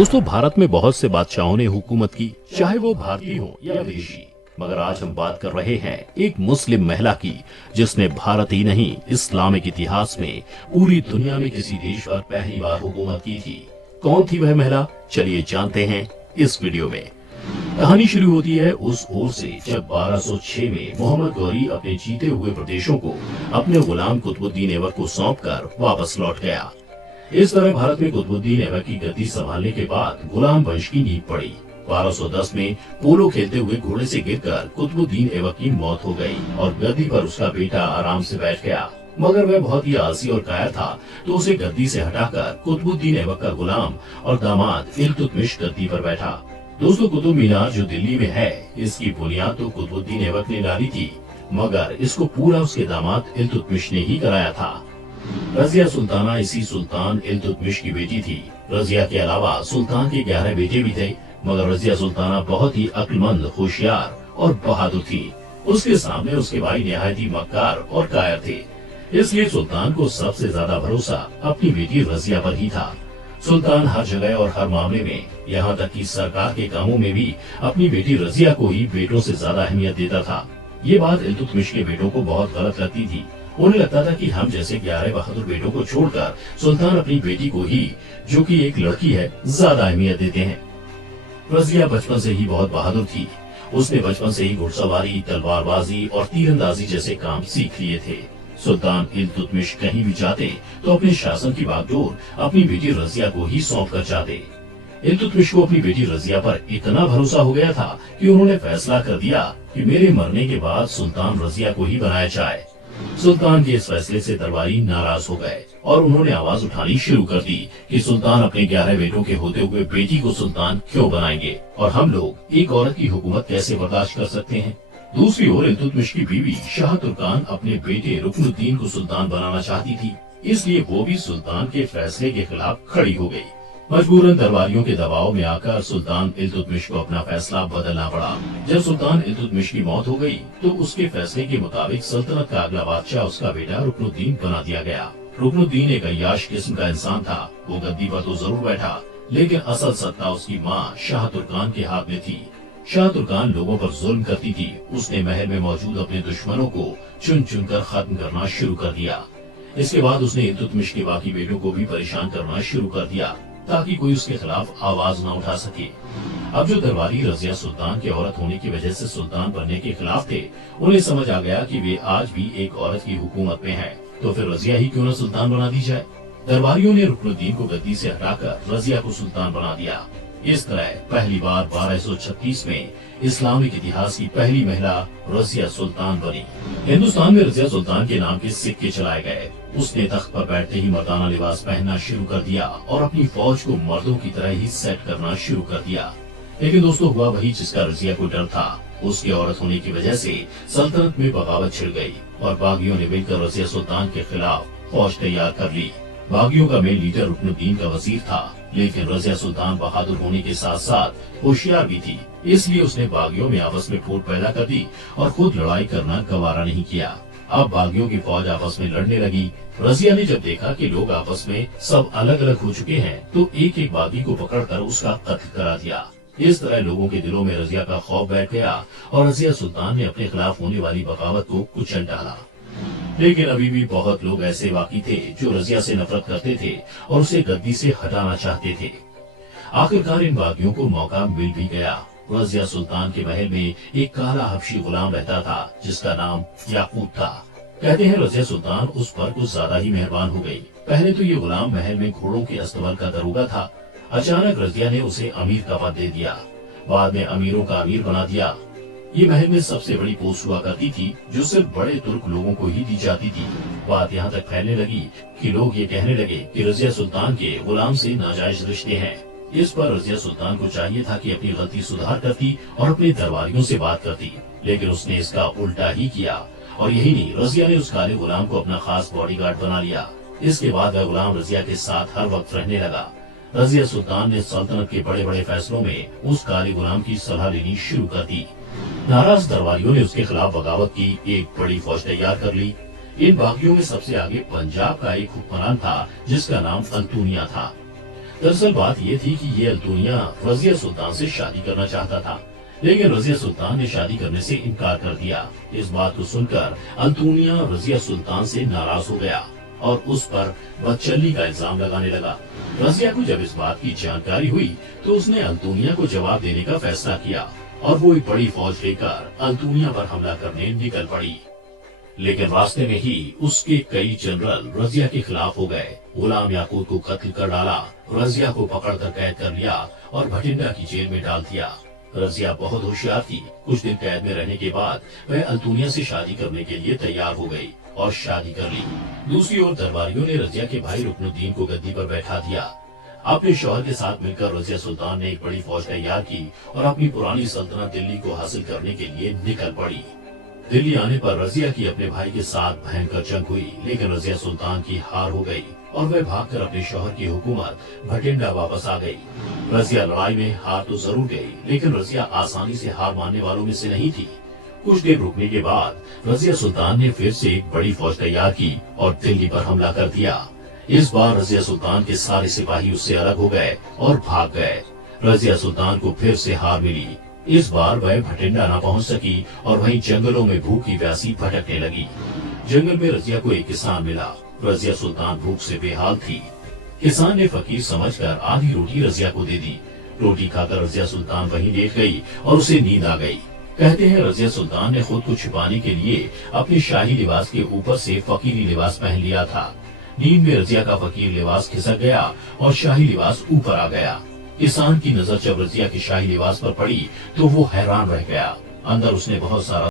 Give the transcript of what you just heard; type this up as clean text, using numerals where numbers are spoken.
दोस्तों, भारत में बहुत से बादशाहों ने हुकूमत की, चाहे वो भारतीय हो या विदेशी। मगर आज हम बात कर रहे हैं एक मुस्लिम महिला की, जिसने भारत ही नहीं इस्लामिक इतिहास में पूरी दुनिया में किसी देश पर पहली बार हुकूमत की थी। कौन थी वह महिला, चलिए जानते हैं इस वीडियो में। कहानी शुरू होती है उस ओर से जब 1206 में मोहम्मद गौरी अपने जीते हुए प्रदेशों को अपने गुलाम कुतुबुद्दीन ऐबक को सौंपकर वापस लौट गया। इस तरह भारत में कुतुबुद्दीन ऐबक की गद्दी संभालने के बाद गुलाम वंश की नींव पड़ी। 1210 में पोलो खेलते हुए घोड़े से गिरकर कुतुबुद्दीन ऐबक की मौत हो गई और गद्दी पर उसका बेटा आराम से बैठ गया। मगर वह बहुत ही आलसी और कायर था, तो उसे गद्दी से हटाकर कुतुबुद्दीन ऐबक का गुलाम और दामाद इल्तुतमिश गद्दी पर बैठा। दोस्तों, कुतुब मीनार जो दिल्ली में है, इसकी बुनियाद तो कुतुबुद्दीन ऐबक ने डाली थी, मगर इसको पूरा उसके दामाद इल्तुतमिश ने ही कराया था। रजिया सुल्ताना इसी सुल्तान इल्तुतमिश की बेटी थी। रजिया के अलावा सुल्तान के 11 बेटे भी थे, मगर रजिया सुल्ताना बहुत ही अक्लमंद, होशियार और बहादुर थी। उसके सामने उसके भाई निहायत ही मक्कार और कायर थे, इसलिए सुल्तान को सबसे ज्यादा भरोसा अपनी बेटी रजिया पर ही था। सुल्तान हर जगह और हर मामले में, यहाँ तक कि सरकार के कामों में भी अपनी बेटी रजिया को ही बेटों से ज्यादा अहमियत देता था। ये बात इल्तुतमिश के बेटों को बहुत गलत लगती थी। उन्हें लगता था कि हम जैसे 11 बहादुर बेटों को छोड़कर सुल्तान अपनी बेटी को ही, जो कि एक लड़की है, ज्यादा अहमियत देते हैं। रजिया बचपन से ही बहुत बहादुर थी। उसने बचपन से ही घुड़सवारी, तलवारबाजी और तीरंदाजी जैसे काम सीख लिए थे। सुल्तान इल्तुतमिश कहीं भी जाते तो अपने शासन की बागडोर अपनी बेटी रजिया को ही सौंप कर जाते। इल्तुतमिश को अपनी बेटी रजिया पर इतना भरोसा हो गया था कि उन्होंने फैसला कर दिया कि मेरे मरने के बाद सुल्तान रजिया को ही बनाया जाए। सुल्तान के इस फैसले से दरबारी नाराज हो गए और उन्होंने आवाज उठानी शुरू कर दी कि सुल्तान अपने 11 बेटों के होते हुए बेटी को सुल्तान क्यों बनाएंगे और हम लोग एक औरत की हुकूमत कैसे बर्दाश्त कर सकते हैं। दूसरी ओर इल्तुतमिश की बीवी शाह तुर्कान अपने बेटे रुकनुद्दीन को सुल्तान बनाना चाहती थी, इसलिए वो भी सुल्तान के फैसले के खिलाफ खड़ी हो गई। मजबूरन दरबारियों के दबाव में आकर सुल्तान इल्तुतमिश को अपना फैसला बदलना पड़ा। जब सुल्तान इल्तुतमिश की मौत हो गई तो उसके फैसले के मुताबिक सल्तनत का अगला बादशाह उसका बेटा रुकनुद्दीन बना दिया गया। रुकनुद्दीन एक अय्याश किस्म का इंसान था। वो गद्दी पर तो जरूर बैठा, लेकिन असल सत्ता उसकी माँ शाह तुर्कान के हाथ में थी। शाह तुर्कान लोगों पर जुल्म करती थी। उसने महल में मौजूद अपने दुश्मनों को चुन चुन कर खत्म करना शुरू कर दिया। इसके बाद उसने इल्तुतमिश के बाकी बेटों को भी परेशान करना शुरू कर दिया, ताकि कोई उसके खिलाफ आवाज न उठा सके। अब जो दरबारी रजिया सुल्तान के औरत होने की वजह से सुल्तान बनने के खिलाफ थे, उन्हें समझ आ गया कि वे आज भी एक औरत की हुकूमत में हैं, तो फिर रजिया ही क्यों न सुल्तान बना दी जाए। दरबारियों ने रुकनुद्दीन को गद्दी से हटाकर रजिया को सुल्तान बना दिया। इस तरह पहली बार 1236 में इस्लामिक इतिहास की पहली महिला रजिया सुल्तान बनी। हिंदुस्तान में रजिया सुल्तान के नाम के सिक्के चलाए गए। उसने तख्त पर बैठते ही मर्दाना लिबास पहनना शुरू कर दिया और अपनी फौज को मर्दों की तरह ही सेट करना शुरू कर दिया। लेकिन दोस्तों, हुआ वही जिसका रजिया को डर था। उसके औरत होने की वजह से सल्तनत में बगावत छिड़ गई और बागियों ने मिलकर रजिया सुल्तान के खिलाफ फौज तैयार कर ली। बागियों का मेन लीडर रुकनुद्दीन का वजीर था, लेकिन रजिया सुल्तान बहादुर होने के साथ साथ होशियार भी थी, इसलिए उसने बागियों में आपस में फूट पैदा कर दी और खुद लड़ाई करना गवारा नहीं किया। अब बागियों की फौज आपस में लड़ने लगी। रजिया ने जब देखा कि लोग आपस में सब अलग अलग हो चुके हैं, तो एक एक बागी को पकड़कर उसका कत्ल करा दिया। इस तरह लोगों के दिलों में रजिया का खौफ बैठ गया और रजिया सुल्तान ने अपने खिलाफ होने वाली बगावत को कुचल डाला। लेकिन अभी भी बहुत लोग ऐसे बाकी थे जो रजिया से नफरत करते थे और उसे गद्दी से हटाना चाहते थे। आखिरकार इन बागियों को मौका मिल भी गया। रजिया सुल्तान के महल में एक काला हबशी गुलाम रहता था, जिसका नाम याकूब था। कहते हैं रजिया सुल्तान उस पर कुछ ज्यादा ही मेहरबान हो गई। पहले तो ये गुलाम महल में घोड़ों के अस्तबल का दरोगा था। अचानक रजिया ने उसे अमीर का पद दे दिया। बाद में अमीरों का अमीर बना दिया। ये महल में सबसे बड़ी पोस्ट हुआ करती थी, जो सिर्फ बड़े तुर्क लोगों को ही दी जाती थी। बात यहाँ तक फैलने लगी कि लोग ये कहने लगे कि रजिया सुल्तान के गुलाम से नाजायज रिश्ते हैं। इस पर रजिया सुल्तान को चाहिए था कि अपनी गलती सुधार करती और अपने दरबारियों से बात करती, लेकिन उसने इसका उल्टा ही किया। और यही नहीं, रजिया ने उस काले गुलाम को अपना खास बॉडीगार्ड बना लिया। इसके बाद वह गुलाम रजिया के साथ हर वक्त रहने लगा। रजिया सुल्तान ने सल्तनत के बड़े बड़े फैसलों में उस काले गुलाम की सलाह लेनी शुरू कर दी। नाराज दरबारियों ने उसके खिलाफ बगावत की, एक बड़ी फौज तैयार कर ली। इन बागियों में सबसे आगे पंजाब का एक हुक्मरान था, जिसका नाम अल्तूनिया था। दरअसल बात ये थी कि ये अल्तुनिया रजिया सुल्तान से शादी करना चाहता था, लेकिन रजिया सुल्तान ने शादी करने से इनकार कर दिया। इस बात को सुनकर अल्तुनिया रजिया सुल्तान से नाराज हो गया और उस पर बदचलनी का इल्जाम लगाने लगा। रजिया को जब इस बात की जानकारी हुई तो उसने अल्तुनिया को जवाब देने का फैसला किया और वो एक बड़ी फौज लेकर अल्तुनिया पर हमला करने निकल पड़ी। लेकिन रास्ते में ही उसके कई जनरल रजिया के खिलाफ हो गए। गुलाम याकूत को कत्ल कर डाला, रजिया को पकड़कर कैद कर लिया और भटिंडा की जेल में डाल दिया। रजिया बहुत होशियार थी। कुछ दिन कैद में रहने के बाद वह अल्तुनिया से शादी करने के लिए तैयार हो गई और शादी कर ली। दूसरी ओर दरबारियों ने रजिया के भाई रुकनुद्दीन को गद्दी पर बैठा दिया। अपने शौहर के साथ मिलकर रजिया सुल्तान ने एक बड़ी फौज तैयार की और अपनी पुरानी सल्तनत दिल्ली को हासिल करने के लिए निकल पड़ी। दिल्ली आने पर रजिया की अपने भाई के साथ भयंकर जंग हुई, लेकिन रजिया सुल्तान की हार हो गई और वह भागकर अपने शौहर की हुकूमत भटिंडा वापस आ गई। रजिया लड़ाई में हार तो जरूर गई, लेकिन रजिया आसानी से हार मानने वालों में से नहीं थी। कुछ देर रुकने के बाद रजिया सुल्तान ने फिर से एक बड़ी फौज तैयार की और दिल्ली पर हमला कर दिया। इस बार रजिया सुल्तान के सारे सिपाही उससे अलग हो गए और भाग गए। रजिया सुल्तान को फिर से हार मिली। इस बार वह भटिंडा न पहुंच सकी और वहीं जंगलों में भूखी प्यासी भटकने लगी। जंगल में रजिया को एक किसान मिला। रजिया सुल्तान भूख से बेहाल थी। किसान ने फकीर समझकर आधी रोटी रजिया को दे दी। रोटी खाकर रजिया सुल्तान वहीं लेट गई और उसे नींद आ गई। कहते हैं रजिया सुल्तान ने खुद को छिपाने के लिए अपने शाही लिबास के ऊपर से फकीरी लिबास पहन लिया था। नींद में रजिया का फकीर लिबास खिसक गया और शाही लिबास ऊपर आ गया। किसान की नजर जब रजिया के शाही लिबास पर पड़ी तो वो हैरान रह गया। अंदर उसने बहुत सारा